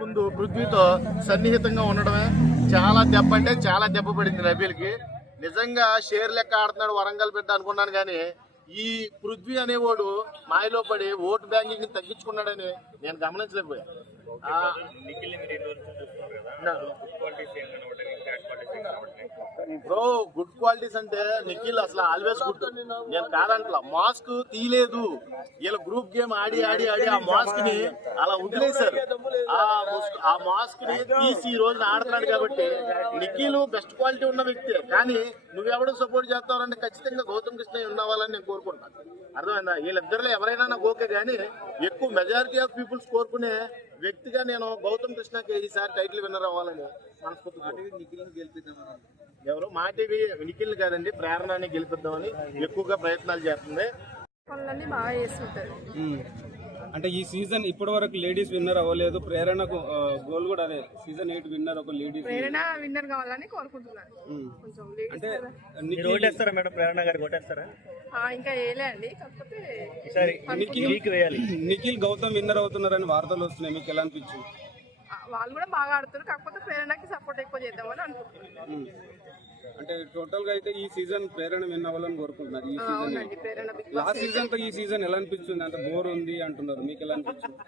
ముందు పృథ్వీతో సన్నిహితంగా ఉండడమే చాలా దెబ్బ అంటే చాలా దెబ్బ పడింది నబీల్కి. నిజంగా షేర్ లెక్క ఆడుతున్నాడు వరంగల్ బిడ్డ అనుకున్నాను, కానీ ఈ పృథ్వీ అనేవాడు మాయలో పడి ఓటు బ్యాంకింగ్ తగ్గించుకున్నాడని నేను గమనించలేకపోయా. బ్రో, గుడ్ క్వాలిటీస్ అంటే నిఖిల్ అసలు ఆల్వేస్ గుడ్, నేను కాదంటలా. మాస్క్ తీయలేదు, వీళ్ళ గ్రూప్ గేమ్ ఆడి ఆడి ఆడి ఆ మాస్క్ ని అలా వదిలేశారు. ఆ మాస్క్ ని తీసి ఈ రోజున ఆడుతున్నాడు కాబట్టి నిఖిల్ బెస్ట్ క్వాలిటీ ఉన్న వ్యక్తి. కానీ నువ్వెవడు సపోర్ట్ చేస్తావంటే ఖచ్చితంగా గౌతమ్ కృష్ణ ఉన్నవాళ్ళని నేను కోరుకుంటాను. అర్థమైందా? వీళ్ళిద్దరిలో ఎవరైనా నాకు ఓకే, కానీ ఎక్కువ మెజారిటీ ఆఫ్ పీపుల్స్ కోరుకునే వ్యక్తిగా నేను గౌతమ్ కృష్ణకి ఈసారి టైటిల్ విన్నర్ అవ్వాలని ఎవరు మా టీవీ నిఖిల్ కాదండి, ప్రేరణని గెలిపిద్దామని ఎక్కువగా ప్రయత్నాలు చేస్తుంది. బాగా చేస్తుంటారు. అంటే ఈ సీజన్ ఇప్పటి వరకు లేడీస్ విన్నర్ అవ్వలేదు. ప్రేరణకు గోల్ కూడా అదే, సీజన్ 8 విన్నర్ ఒక లేడీస్ ప్రేరణ విన్నర్ కావాలని కోరుకుంటున్నాను. అంటే ఓటేస్తారా మేడం? ప్రేరణ గారికి ఓటేస్తారా? ఇంకా వేయలే అండి, కాకపోతే నిఖిల్ గౌతమ్ విన్నర్ అవుతున్నారని వార్తలు వస్తున్నాయి. మీకు ఎలా అనిపించింది? వాళ్ళు కూడా బాగా ఆడుతారు, కాకపోతే ప్రేరణకి సపోర్ట్ ఎక్కువ చేద్దామని అనుకుంటున్నాను. అంటే టోటల్ గా అయితే ఈ సీజన్ ప్రేరణ విన్ అవ్వాలని కోరుకుంటున్నారు. ఈ సీజన్ లాస్ట్ సీజన్ తో ఈ సీజన్ ఎలా అనిపిస్తుంది? అంత బోర్ ఉంది అంటున్నారు, మీకు ఎలా అనిపించింది?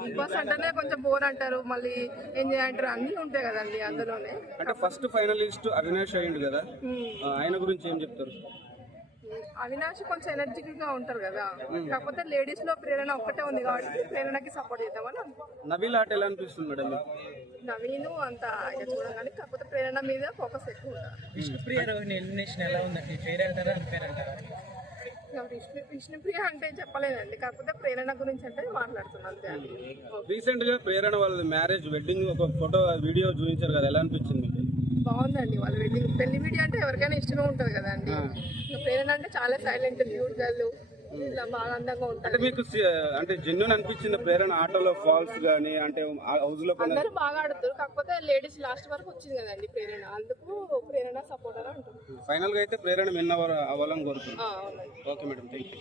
బిగ్ బాస్ అంటేనే కొంచెం బోర్ అంటారు, మళ్ళీ ఎంజాయ్ అంటారు, అన్ని ఉంటాయి కదండి అందులోనే. అంటే ఫస్ట్ ఫైనలిస్ట్ అవినాష్ అయ్యిండు కదా, ఆయన గురించి ఏం చెప్తారు? అవినాష్ కొంచెం ఎనర్జెటిక్ గా ఉంటారు కదా, కాకపోతే లేడీస్ లో ప్రేరణ ఒక్కటే ఉంది కాబట్టి ప్రేరణకి సపోర్ట్ చేద్దామని. నవీల్ ఆట ఎలా అనిపిస్తుంది మేడం? నవీను అంత చూడగానే, కాకపోతే ప్రేరణ మీద ఫోకస్ ఎక్కువ ఉంటారు. విష్ణుప్రియ అంటే చెప్పలేదండి, కాకపోతే ప్రేరణ గురించి అంటే మాట్లాడుతున్నాను. రీసెంట్ గా ప్రేరణ వాళ్ళ మ్యారేజ్ వెడ్డింగ్ ఒక ఫోటో వీడియో చూపించారు కదా, ఎలా అనిపించింది మీకు? బాగుందండి. వాళ్ళ వెడ్డింగ్ పెళ్లి వీడియో అంటే ఎవరికైనా ఇష్టంగా ఉంటుంది కదండి. ప్రేరణ అంటే చాలా సైలెంట్ క్యూట్ గర్ల్, ఇలా బాగా అందంగా ఉంటుంది. అంటే మీకు అంటే జెన్యూన్ అనిపించింది ప్రేరణ ఆటలో ఫాల్స్ గానీ, అంటే హౌస్ లో అందరూ బాగా ఆడుతారు, కాకపోతే లేడీస్ లాస్ట్ వరకు వచ్చింది కదండి ప్రేరణ, అందుకు ప్రేరణ సపోర్టర్ అంటుంది. ఫైనల్ గా అయితే ప్రేరణ విన్ అవ్వాలని కోరుతున్నాను. Okay madam, thank you.